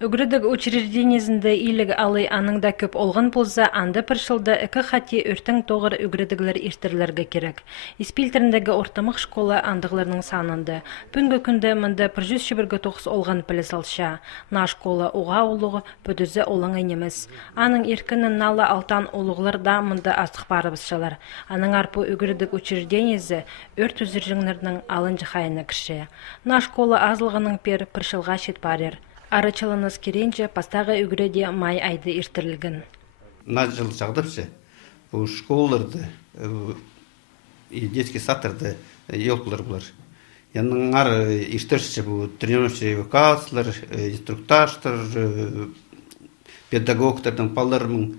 Үгрідік учреждениесінде иліг алый аныңда көп олғын болса, анды пыршылды үкі хати өртің тоғыр үгрідігілер ертірлерге керек. Испилтеріндегі ортамық школа андығыларының санынды. Бүнгі күнді мұнды 109 олған пілі салша. На школа уға олығы бүдізі олың енеміз. Аның еркінің налы алтан олығылар да мұнды астық барыбызшалар. Аның арпы үгрідік учреждениесі өрт үзіржіңлерінің алынжы қайыны кірше. На школа азылғының пер пыршылға шет барер. Арачаланыз керенже пастағы үгіреде май айды ертірілген. На жыл жағдапшы, бұл школаларды, детский саттарды елкілер бұлар. Яның ар ертірші бұл тренировщі эвакуациялар, инструктаждар, педагогтардың паларының,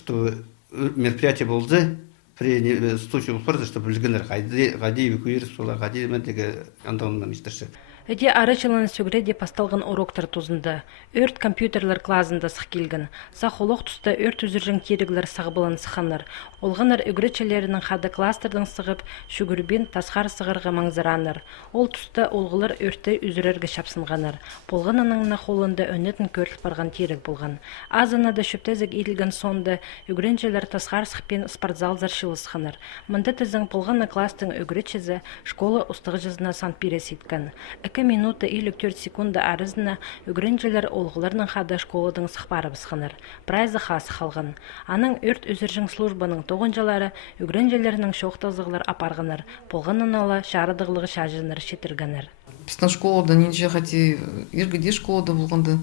что мероприятие болды, при случае ұлпарды, что білгендер ғади эвакуировать, ғади мәдегі андауынан ертірші. Эде арачыланы сөгреде пасталған уроктар тузынды. Өрт компьютерлер клазында сық келген. Сақолық тұста өрт үзіржің керіглер сағбылын сықаныр. Олғаныр үгіречелерінің қады кластердің сығып, шүгірбен тасқар сығырға маңзыраныр. Ол тұста олғылар өртті үзірерге шапсынғаныр. Болған анаңына қолында өнетін көріліп барған терек болған. Азынады шөптезік етілген сонды үгіренчелер тасқар сықпен спортзалзар шылысқаныр. Мұнды тізің болғаны кластың үгіречезі школа ұстығы жызына сант берес еткен. 2 минута или 4 секунда арызына үгіренжелер олғыларының қады школадың сықпары бісқаныр. Прайзы қасы қалған. Аның өрт өзіржің службаның тоғынжалары үгіренжелерінің шоқтазығылар апарғаныр. Болғанын ала шарыдығылығы шажыныр шетіргенір. Біздің школада ненже қати ергіде школада болғанды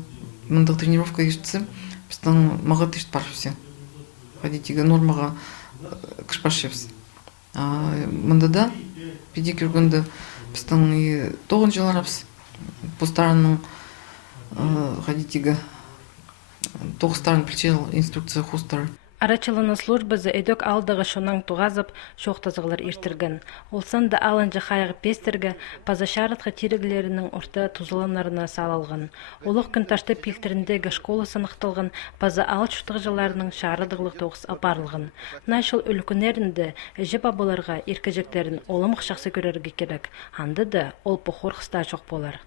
мұндық тренировка ештісі біздің мағыт ешт бар все. Қадетегі нормаға кішпашевс. Мұнда да педикүргінді біздің тоғын жыларапс постарының қадетегі тоғыстарын пілчел инструкция хустары. Арачылыны службазы өдік алдығы шонан туғазып шоқтазығылар ертірген. Олсан да алынжы қайғы пестерге пазашарытқы терігілерінің орта тұзыланарына салалған. Олық күнташты пелтеріндегі школа санықтылған паза ал шұқтық шарыдығылық тоғыс апарылған. Найшыл үлкінерінде әжі бабаларға еркежектерін олымық шақсы көрерге керек. Анды да ол бұқор қыста жоқ болар.